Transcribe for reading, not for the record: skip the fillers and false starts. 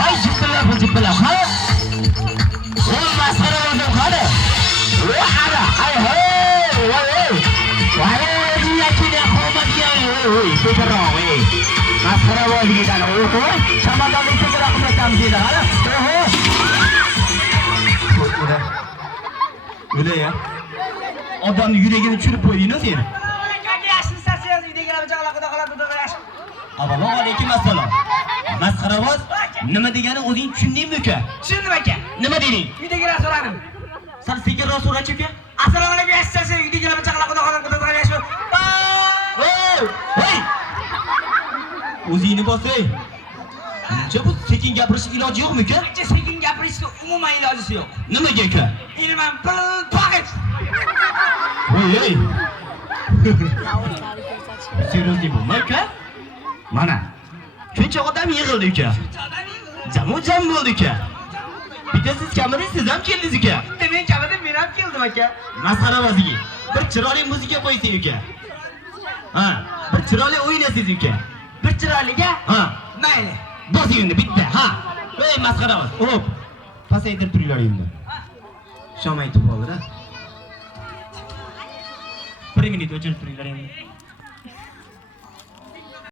hay jippala bu jippala ha. O masxara o'zim qani. O hada hay hey. Voy yakina qo'madiga ey ko'taroq ey. Masxara bo'lgan oho. Chamadonni ko'taroq qilsam deydi ha. Oho. Öyle ya. Adam yüreğini çürüp koyduğunu sen. Avvalo aleyküm assalom. Masxaravoz nima degani o'zing tushundingmi uka? Tushundim aka. Nima deding? Uydagilar so'radim. Sen sekinroq so'rachi uka. Assalomu alaykum assasi uydagilar chaqaloq xudo yashir. Hey! O'zingni bosay. Buncha bu sekin gapirish iloji yo'qmi uka? Buncha sekin gapirishga umuman ilojisi yo'q. Nimaga uka? Ilman pul pocket. Hey! Seriously bu uka? Mana. Shuncha odam yig'ildi uka. Jam bo'ldi uka. Bitta siz kamidasiz, siz ham keldingiz uka. Bitta men kamida men ham keldim aka. Masxaravoziga. Bir chiroyli muzika qo'ysiz uka. Ha, bir chiroyli o'ynaysiz uka. Bir chiroyliga? Ha, Mayli. bosingni bitta. Ha. Ey masxaravoz. Hop. Pasaytirib turinglar endi. Shom aytib qoldi-da. 1 minut o'chirib turinglar endi.